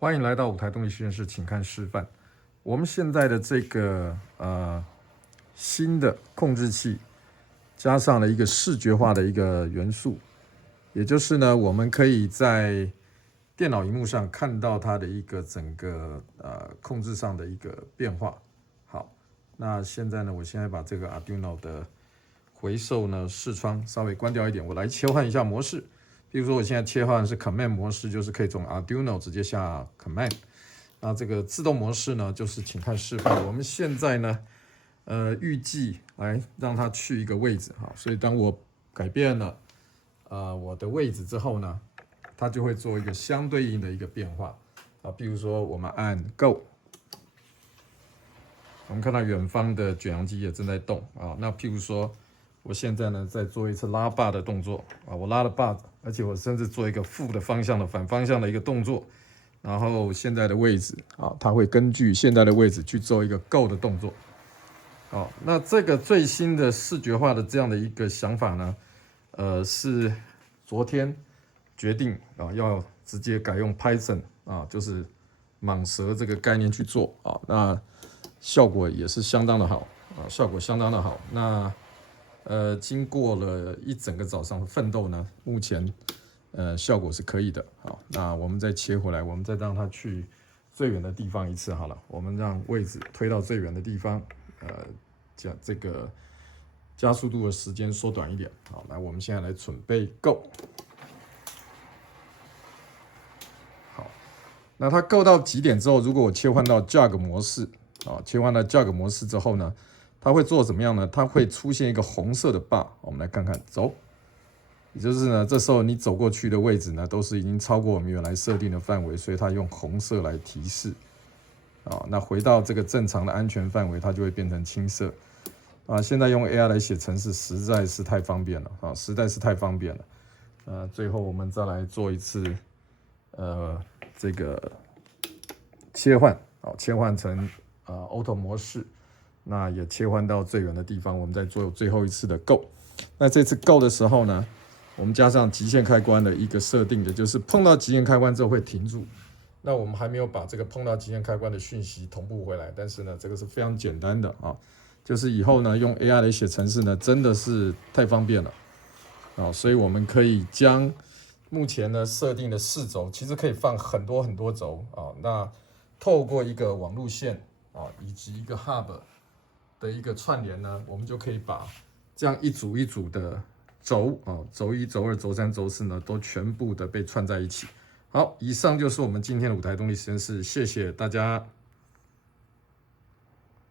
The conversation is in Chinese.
欢迎来到舞台动力实验室，请看示范。我们现在的这个新的控制器，加上了一个视觉化的一个元素，也就是呢，我们可以在电脑荧幕上看到它的一个整个控制上的一个变化。好，那现在呢，我现在把这个 Arduino 的回授呢视窗稍微关掉一点，我来切换一下模式。比如说，我现在切换的是 Command 模式，就是可以从 Arduino 直接下 Command。那这个自动模式呢，就是请看示范。我们现在呢，预计来让它去一个位置，好，所以当我改变了我的位置之后呢，它就会做一个相对应的一个变化啊。比如说，我们按 Go， 我们看到远方的卷扬机也正在动啊。那譬如说，我现在呢在做一次拉把的动作啊，我拉了把子，而且我甚至做一个负的方向的反方向的一个动作，然后现在的位置啊，它会根据现在的位置去做一个 Go 的动作。好，那这个最新的视觉化的这样的一个想法呢，是昨天决定啊要直接改用 Python 啊，就是蟒蛇这个概念去做啊，那效果也是相当的好啊，效果相当的好。那经过了一整个早上的奋斗呢，目前效果是可以的。好，那我们再切回来，我们再让它去最远的地方一次好了。我们让位置推到最远的地方，这个加速度的时间缩短一点。好，来，我们现在来准备 Go。好，那它 Go 到极点之后，如果我切换到 Jog 模式，啊，切换到 Jog 模式之后呢？它会做怎么样呢？它会出现一个红色的 bar， 我们来看看，走，也就是呢，这时候你走过去的位置呢，都是已经超过我们原来设定的范围，所以它用红色来提示。啊，那回到这个正常的安全范围，它就会变成青色。啊，现在用 AI 来写程式实在是太方便了啊，实在是太方便了。最后我们再来做一次，这个切换，好，切换成Auto 模式。那也切换到最远的地方，我们再做最后一次的 Go。那这次 Go 的时候呢，我们加上极限开关的一个设定的，就是碰到极限开关之后会停住。那我们还没有把这个碰到极限开关的讯息同步回来，但是呢，这个是非常简单的啊，就是以后呢用 AI 来写程式呢，真的是太方便了啊，所以我们可以将目前呢设定的4轴，其实可以放很多很多轴啊。那透过一个网路线啊，以及一个 Hub的一个串联呢，我们就可以把这样一组一组的轴啊，轴1、轴2、轴3、轴4呢，都全部的被串在一起。好，以上就是我们今天的舞台动力实验室，谢谢大家。